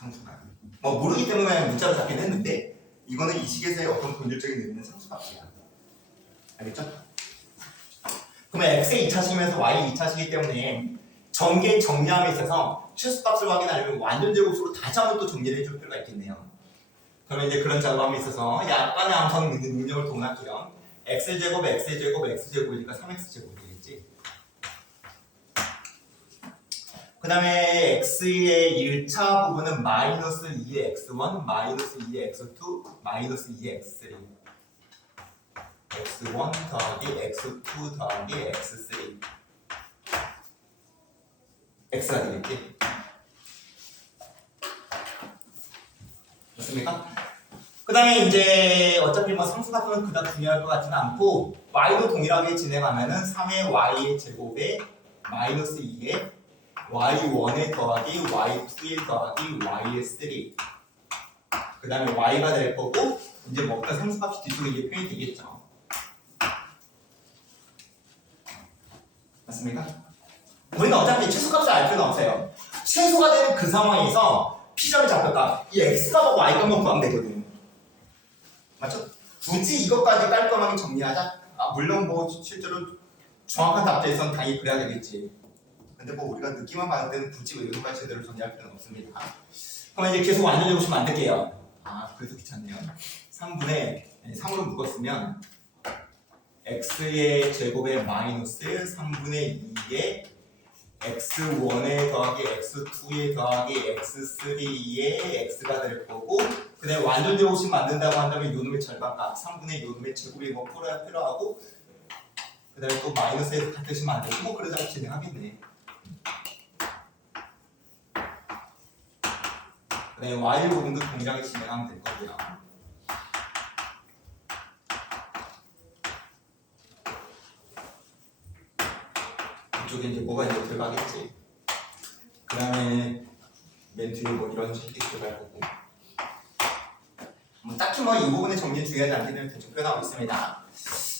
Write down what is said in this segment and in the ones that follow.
상수가. 뭐 모르기 때문에 문자로 잡긴 했는데 이거는 이 식에서의 어떤 본질적인 의미는 상수값이야. 알겠죠? 그러면 x의 2차식이면서 y의 2차식이기 때문에 전개 정리함에 있어서 최소값을 확인하려면 완전 제곱수로 다시 한번 또 정리를 해줄 필요가 있겠네요. 그러면 이제 그런 작업함에 있어서 약간의 암성 능력을 동원할게요. x제곱, x제곱, x제곱이니까 3x제곱이 되겠지. 그 다음에 x의 1차 부분은 마이너스 2의 x1, 마이너스 2의 x2, 마이너스 2의 x3 x1 더하기 x2 더하기 x3 x가 되겠지. 맞습니까? 그 다음에 이제 어차피 뭐 상수 같은 건 그다지 중요할 것 같지는 않고 y도 동일하게 진행하면은 3의 y의 제곱에 마이너스 2의 y1에 더하기 y2에 더하기 y의 3 그 다음에 y가 될 거고 이제 뭐 어떤 상수값이 뒤쪽에 이제 표현이 되겠죠. 맞습니까? 우리는 어차피 최소값을 알 필요는 없어요. 최소가 되는 그 상황에서 P점의 좌표값 이 x값하고 y값만 구하면 되거든요. 맞죠? 굳이 이것까지 깔끔하게 정리하자? 물론 뭐 실제로 정확한 답자에선 당연히 그래야 되겠지. 근데 뭐 우리가 느낌만 받을 때는 굳이 이것까지 제대로 정리할 필요는 없습니다. 그럼 이제 계속 완전히 보시면 안 될게요. 그래서 귀찮네요. 3분의 3으로 묶었으면 x의 제곱에 마이너스 3분의 2의 x1에 더하기 x2에 더하기 x3의 x가 될 거고 그 다음에 완전 제곱식 만든다고 한다면 요놈의 절반값 3분의 요놈의 제곱이 뭐 풀어야 필요하고 그 다음에 또 마이너스에서 같으시면 안 되고 뭐 그러다가 진행하겠네. 그 다음에 y 부분도 동일하게 진행하면 될 거고요. 이쪽에 이제 뭐가 이제 들어가겠지. 그 다음에 맨 뒤에 뭐 이런 식이 들어갈 거고. 딱히 뭐 이 부분의 정리는 중요하지 않기 때문에 대충 표현하고 있습니다.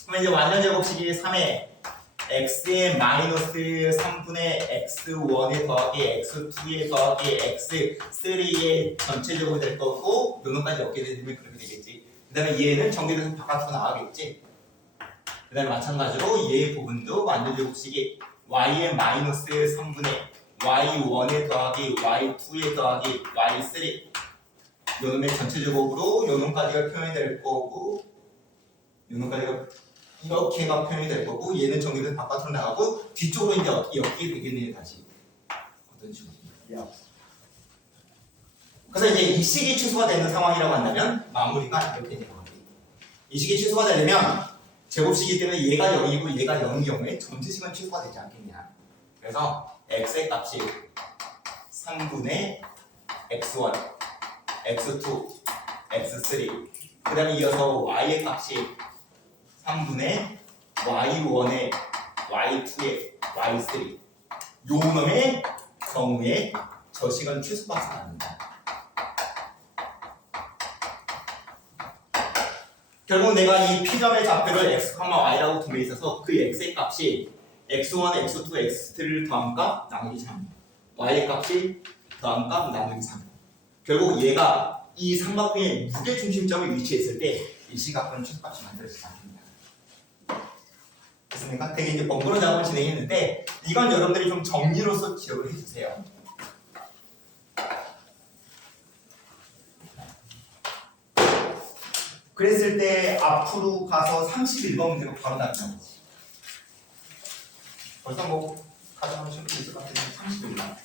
그러면 이제 완전 제곱식이 3에 x의 마이너스 3분의 x1에 더하기 x2에 더하기 x3의 전체 제곱이 될 거고 요놈까지 얻게 되면 그렇게 되겠지. 그 다음에 얘는 정리돼서 바깥으로 나가겠지. 그 다음에 마찬가지로 얘의 부분도 완전 제곱식이 y의 마이너스 3분의 y1에 더하기 y2에 더하기 y3 요놈의 전체 제곱으로 요놈까지가 표현이 될 거고 요놈까지가 이렇게가 표현이 될 거고 얘는 정리돼서 바깥으로 나가고 뒤쪽으로 이제 어떻게 엮이게 되겠네요. 다시 어떤 식으로. 그래서 이제 이 식이 취소가 되는 상황이라고 한다면 마무리가 이렇게 되는 거예요. 이 식이 취소가 되려면 제곱식이기 때문에 얘가 0이고 얘가 0인 경우에 전체식은 취소가 되지 않겠냐. 그래서 x의 값이 3분의 x1, x2, x3 그 다음에 이어서 y의 값이 3분의 y1의 y2의 y3 요 놈의 경우에 저 식은 최소값이 나옵니다. 결국 내가 이 P점의 좌표를 x, y라고 둠에 있어서 그 x의 값이 x1, x2, x3를 더한 값 나누기 3 y의 값이 더한 값 나누기 3 결국 얘가 이 삼각형의 무게중심점에 위치했을 때 이 시각은 최소값이 만들어지지 않습니다. 됐습니까? 되게 이제 번거로운 작업을 진행했는데 이건 여러분들이 좀 정리로서 기억을 해주세요. 그랬을 때 앞으로 가서 31번 문제가 바로 나타나는 거지. 벌써 뭐 가져가신 분 있을 것 같은데 31번.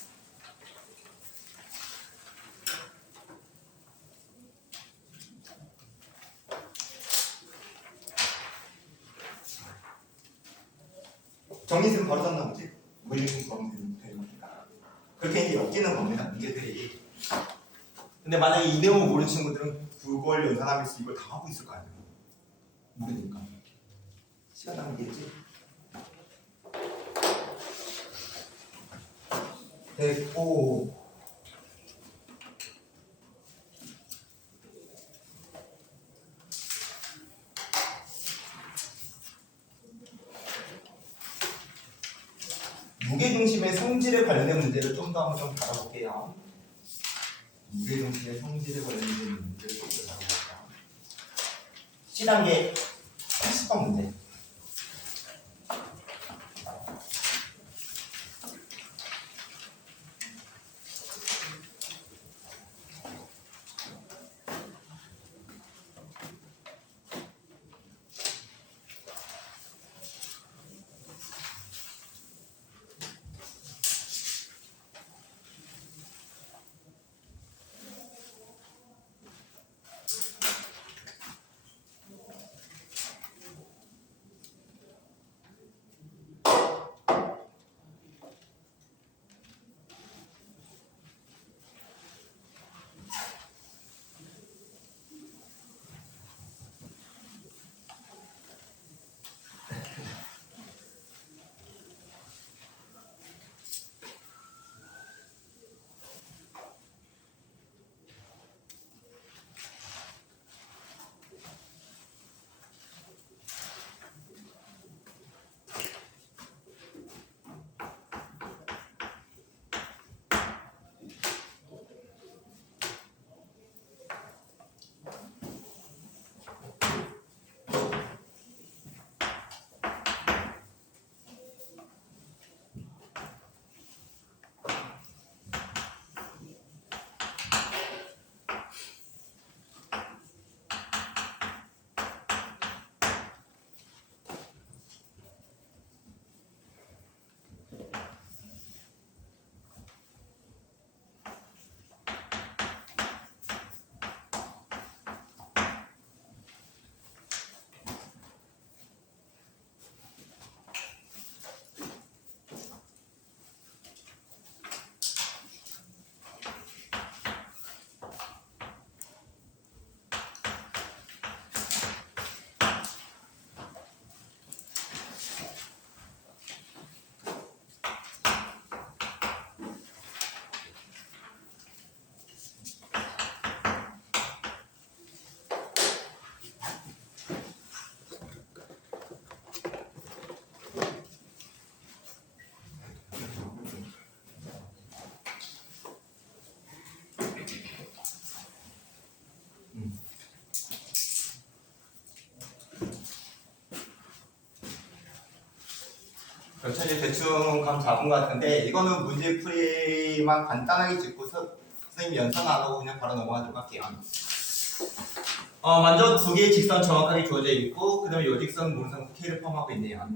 정리는 바로 잡나 보지? 물리는 범위는 되는 거니까. 그렇게 이제 엮이는 겁니다. 문제들이. 근데 만약에 이 내용을 모르는 친구들은 그걸 연산하면서 이걸 다 하고 있을 거 아니에요. 모르니까. 시간 낭비겠지? 됐고. 무게중심의 성질에 관련된 문제를 좀 더 한번 좀 다뤄볼게요. 무게중심의 성질에 관련된 문제를 풀어나갑니다. C단계 80번 문제. 이제 대충 감 잡은 것 같은데 이거는 문제풀이만 간단하게 짚고 선생님이 연산 안 하고 그냥 바로 넘어가도록 할게요. 먼저 두 개의 직선 정확하게 주어져 있고 그 다음에 이 직선 모르상 K를 포함하고 있네요.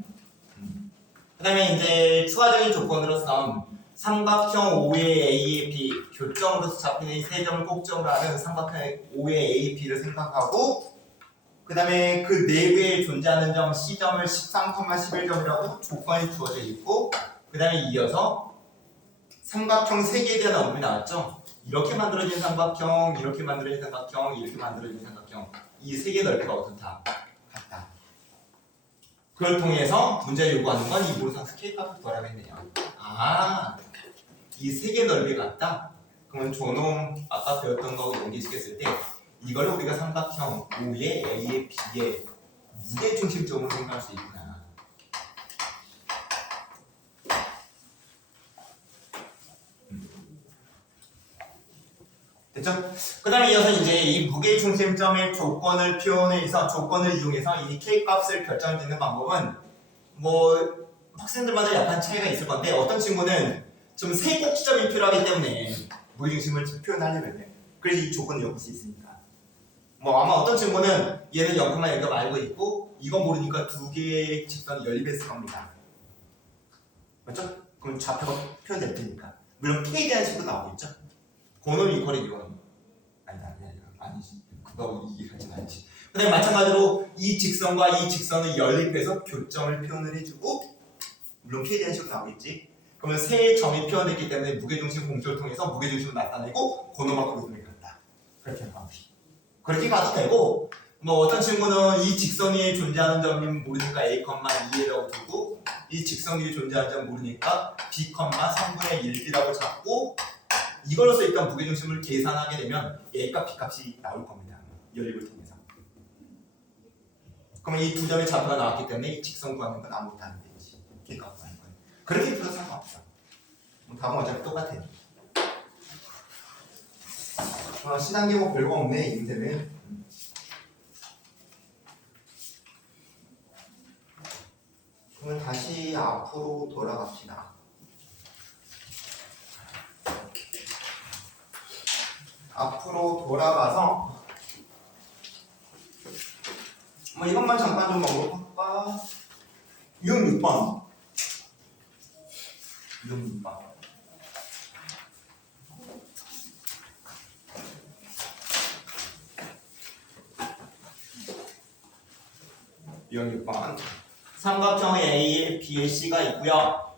그 다음에 이제 추가적인 조건으로서 삼각형 O의 A의 B 교점으로서 잡히는 이 세 점을 꼭점으로 하는 삼각형 O의 A, B를 생각하고 그 다음에 그 내부에 존재하는 점 C점을 13,11점이라고 조건이 주어져 있고 그 다음에 이어서 삼각형 3개에 대한 언급이 나왔죠. 이렇게 만들어진 삼각형, 이렇게 만들어진 삼각형, 이렇게 만들어진 삼각형 이 3개 넓이가 어떻다? 같다. 그걸 통해서 문제를 요구하는 건 이 모르상 스케일 값을 구하라겠네요. 이 3개 넓이가 같다? 그러면 저놈 아까 배웠던 거 연기시켰을 때 이걸 우리가 삼각형 O의 A의 B의 무게중심점으로 생각할 수 있구나. 됐죠? 그 다음에 이어서 이제 이 무게중심점의 조건을 표현해서 조건을 이용해서 이 K 값을 결정짓는 방법은 뭐 학생들마다 약간 차이가 있을 건데 어떤 친구는 좀 세 꼭지점이 필요하기 때문에 무게중심을 표현하려면 그래서 이 조건을 엮을 수 있습니다. 뭐 아마 어떤 친구는 얘는 0,1점 알고 있고 이건 모르니까 두 개의 직선이 연립했을 겁니다. 맞죠? 그럼 좌표가 표현될 테니까. 물론 K에 대한 식으로 나오겠죠? 고놈 이퀄이 이건 아니지. 그거 이해하진 않지. 근데 마찬가지로 이 직선과 이 직선을 연립해서 교점을 표현을 해주고 물론 K에 대한 식으로 나오겠지. 그러면 세 점이 표현됐기 때문에 무게중심 공조를 통해서 무게중심을 나타내고 고놈하고 고놈이 같다. 그렇게 나옵니다. 그렇게 가도 되고 뭐 어떤 친구는 이 직선 위에 존재하는 점이 모르니까 A, 2라고 두고 이 직선 위에 존재하는 점 모르니까 B, 3분의 1B라고 잡고 이걸로서 일단 무게중심을 계산하게 되면 A값, B값이 나올 겁니다. 연립을 통해서. 그러면 이 두 점의 좌표가 나왔기 때문에 이 직선 구하는 건 아무것도 안 되지. K값 구하는 건. 그렇게 풀어도 상관없어. 답은 어차피 똑같아요. C단계 뭐 별거 없네 이 문제는. 그러면 다시 앞으로 돌아갑시다. 앞으로 돌아가서 뭐 이것만 잠깐 좀 먹어볼까? 유형 6번. 유형 6번. 유형 6번. 삼각형 A에 B에 C가 있고요.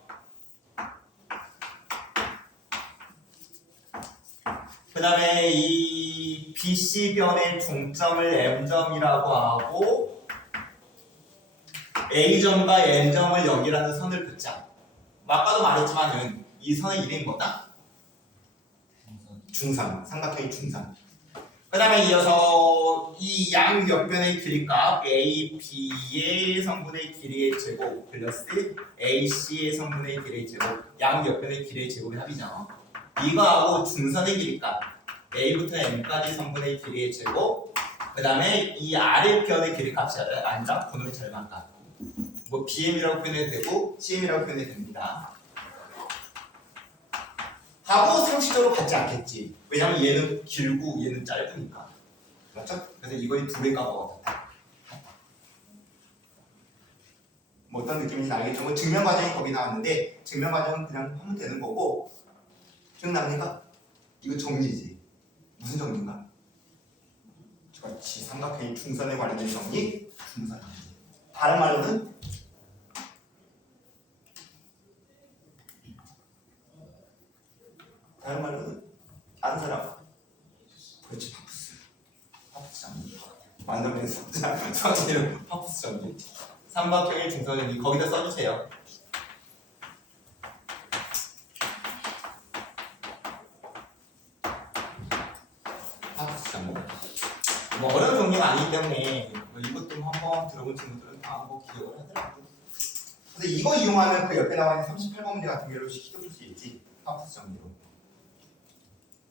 그 다음에 이 BC변의 중점을 M점이라고 하고 A점과 N점을 연결하는 선을 긋자. 아까도 말했지만은 이 선의 이름이 뭐다? 중선. 삼각형의 중선. 그 다음에 이어서 이 양 옆변의 길이값 A, B의 성분의 길이의 제곱 플러스 A, C의 성분의 길이의 제곱 양 옆변의 길이의 제곱의 합이죠. 이거하고 중선의 길이값 A부터 M까지 성분의 길이의 제곱 그 다음에 이 아래편의 길이값이 아니라 분호의 절반값 뭐 BM이라고 표현해도 되고 CM이라고 표현해도 됩니다. 하고 상식적으로 같지 않겠지. 왜냐면 얘는 길고 얘는 짧으니까. 맞죠? 그래서 이거의 둘의 값과 같다. 뭐 어떤 느낌인지 알겠죠? 뭐 증명 과정이 거기 나왔는데 증명 과정은 그냥 하면 되는 거고 기억납니까? 이거 정리지. 무슨 정리인가? 그렇지. 삼각형의 중선에 관련된 정리. 중선. 다른 말로는 아는 사람. 그렇지. 파푸스 정리. 완전 수학자 이름 파푸스 정리. 삼각형의 중선의 거기다 써주세요. 파푸스 정리. 뭐 어려운 종류가 아니기 때문에 뭐 이것도 한번 들어본 친구들은 다 한번 기억을 하더라고요. 그래서 이거 이용하면 그 옆에 나와 있는 38번 문제 같은 경우로 식도 풀 수 있지. 파푸스 정리로.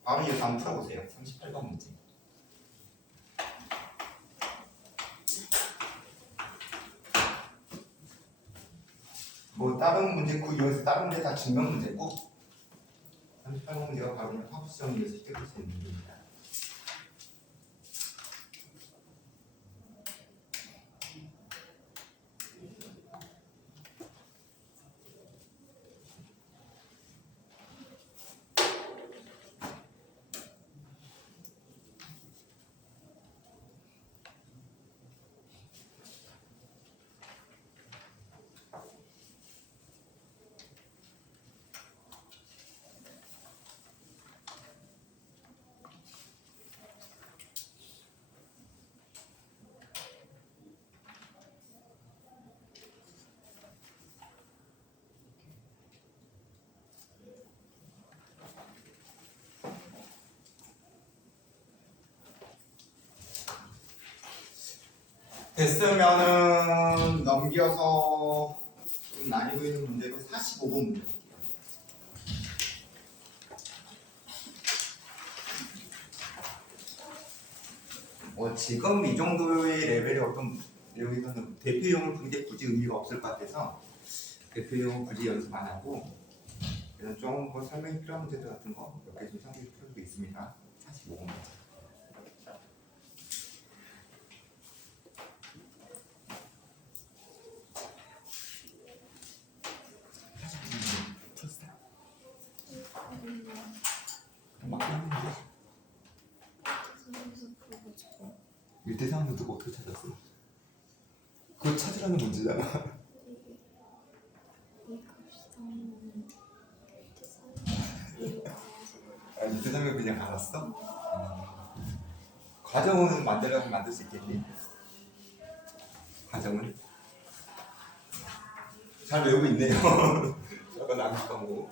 바로 이거 한번 풀어보세요. 38번 문제. 뭐 다른 문제 그 이용해서 다른 문제 다 증명 문제고 38번 문제가 바로 그냥 파푸스 정리에서 쉽게 풀 수 있는 문제입니다. 됐으면은 넘겨서 좀 난이도 있는 문제로 45번 문제 볼게요. 지금 이 정도의 레벨의 어떤 내용에서는 대표용을 푸는 게 굳이 의미가 없을 것 같아서 대표용은 굳이 연습 안 하고 그냥 좀 뭐 설명이 필요한 문제들 같은 거 몇 개 좀 상기해 풀고 있습니다. 45번 문제. 일대상은 누가 어떻게 찾았어? 그거 찾으라는 문제잖아. 아, 일대상은 그냥 알았어? 과정은 만들려면 만들 수 있겠니? 과정은? 잘 외우고 있네요. 저거 나니까 뭐.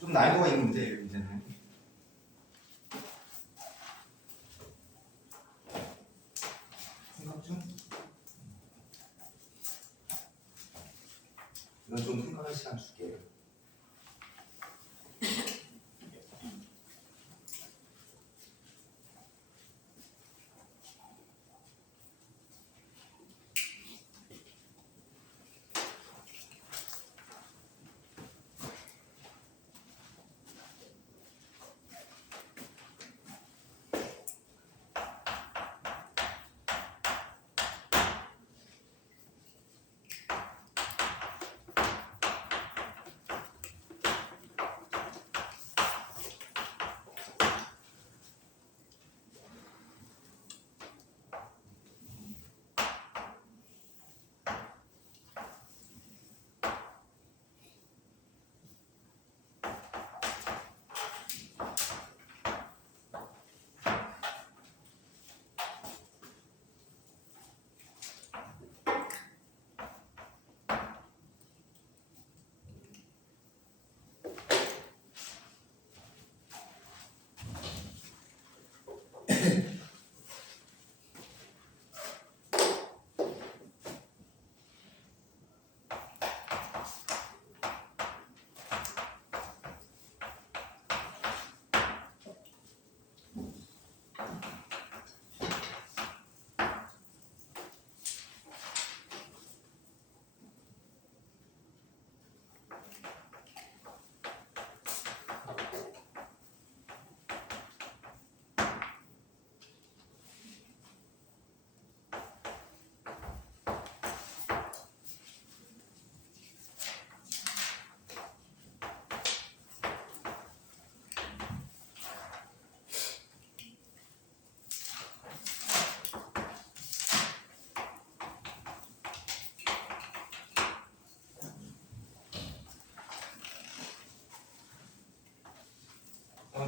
좀 난이도가 있는 문제예요, 문제는. 생각 중? 이건 좀 생각할 시간 줄게요.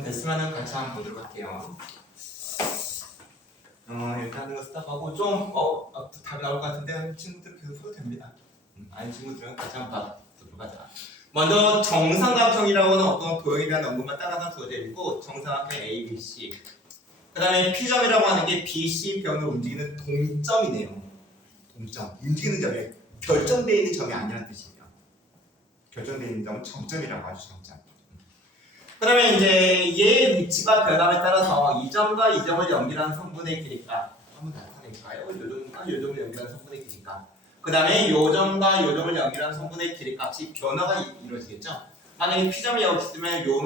됐으면은 같이 한번 보도록 할게요. 일단은 스탑하고 좀 답이 나올 것 같은데 친구들 계속 써도 됩니다. 아니 친구들은 같이 한번 보도록 하자. 먼저 정삼각형이라고 하는 어떤 도형에 대한 언급만 딱 하나 주어져 있고 정삼각형 A, B, C. 그 다음에 P점이라고 하는 게 B, C 변을 움직이는 동점이네요. 동점. 움직이는 점이 결정되어 있는 점이 아니라는 뜻이에요. 결정되어 있는 점은 정점이라고 하죠. 정점. 그 다음에 이제 얘의 위치가 변함에 따라서 이 점과 이 점을 연결하는 성분의 길이가 한번 나타낼까요? 이 점과 이 점을 연결하는 성분의 길이가. 그 다음에 이 점과 이 점을 연결하는 성분의 길이 값이 변화가 이루어지겠죠? 만약에 P점이 여기 있으면 요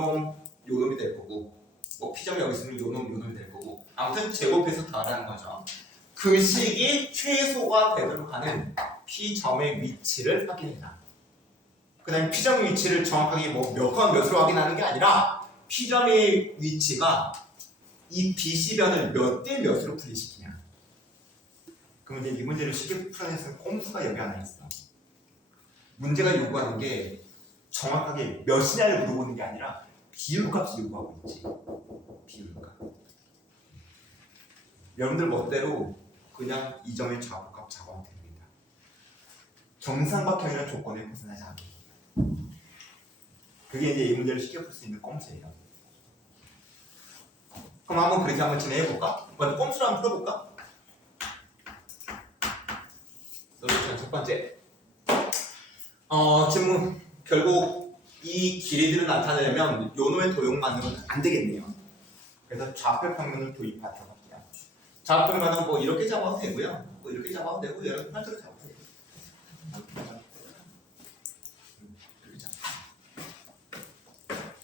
놈이 될 거고, 뭐 P점이 여기 있으면 요 놈이 될 거고, 아무튼 제곱해서 더하라는 거죠. 그 식이 최소가 되도록 하는 P점의 위치를 확인해라. 그 다음에 P점의 위치를 정확하게 뭐 몇 몇으로 확인하는 게 아니라 P점의 위치가 이 BC변을 몇 대 몇으로 분리시키냐. 그러면 이제 이 문제를 쉽게 풀어내서 꼼수가 여기 하나 있어. 문제가 요구하는 게 정확하게 몇이냐를 물어보는 게 아니라 비율값을 요구하고 있지. 비율값. 여러분들 멋대로 그냥 이 점의 좌우값 작업하면 됩니다. 정삼각형이라는 조건에 벗어나지 않게. 그게 이제 이 문제를 쉽게 풀 수 있는 꼼수예요. 그럼 한번 그렇게 한번 진행해볼까? 먼저 꼼수를 한번 풀어볼까? 솔루션 첫 번째. 지금 결국 이 길이들을 나타내려면 요 놈의 도형만으로는 안 되겠네요. 그래서 좌표 평면을 도입하도록 할게요. 좌표 평면은 뭐 이렇게 잡아도 되고요. 뭐 이렇게 잡아도 되고 여러 팔도로 잡아도 되고.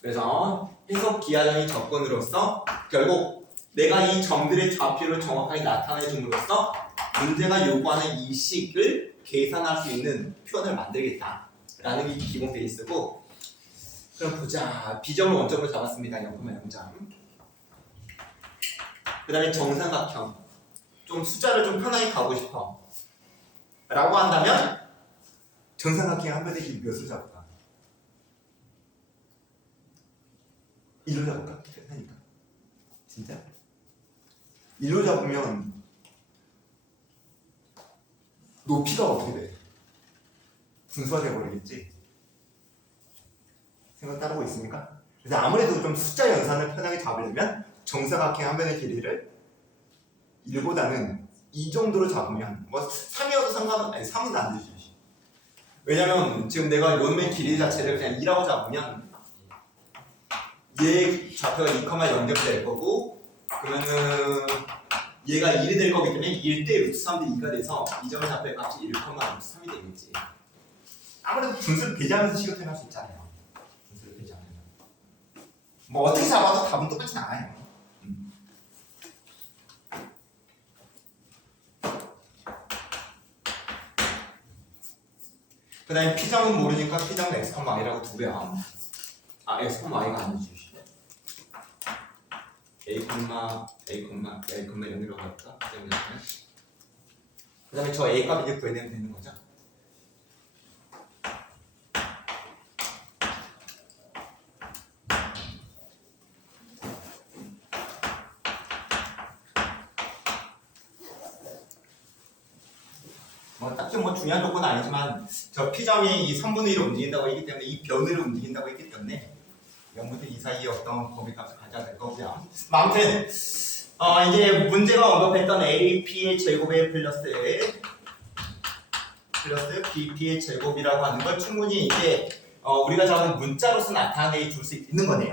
그래서 해석 기하정의 접근으로서 결국 내가 이 점들의 좌표를 정확하게 나타내 줌으로써 문제가 요구하는 이 식을 계산할 수 있는 표현을 만들겠다라는 게 기본 베이스고. 그럼 보자. B점을 원점으로 잡았습니다. 0,0점. 그 다음에 정삼각형. 좀 숫자를 좀 편하게 가고 싶어 라고 한다면 정삼각형 한 번에 몇을 잡을까? 1로 잡을까? 편하니까. 진짜? 1로 잡으면 높이가 어떻게 돼? 분수화 돼버리겠지? 생각 따르고 있습니까? 그래서 아무래도 좀 숫자 연산을 편하게 잡으려면 정사각형 한 변의 길이를 1보다는 2 정도로 잡으면 뭐 3이어도 상관은 아니 3은 안 되죠. 왜냐면 지금 내가 요놈의 길이 자체를 그냥 2라고 잡으면 얘 좌표가 2, 연결될 거고 그러면은 얘가 1이 될 거기 때문에 1대 루트 3대 2가 돼서 이 점의 좌표의 값이 1, 루트 3이 되겠지. 아무래도 분수를 배제하면서 식을 해낼 수 있잖아요. 분수를 배제하면 뭐 어떻게 잡아도 답은 똑같진 않아요. 그 다음에 P점은 모르니까 P점은 X, Y라고 두 배야. 아, X, Y가 아니지. A, L이라고 할까? 그 다음에 저 A 값 이제 구해내면 되는 거죠. 딱히 뭐 중요한 조건은 아니지만 저 P점이 이 3분의 1을 움직인다고 했기 때문에 이 변을 움직인다고 했기 때문에 0부터 2 사이에 어떤 범위값을 가져야 될 거고요. 아무튼 이제 문제가 언급했던 AP의 제곱에 플러스 BP의 제곱이라고 하는 걸 충분히 이제 우리가 잡은 문자로서 나타내 줄 수 있는 거네요.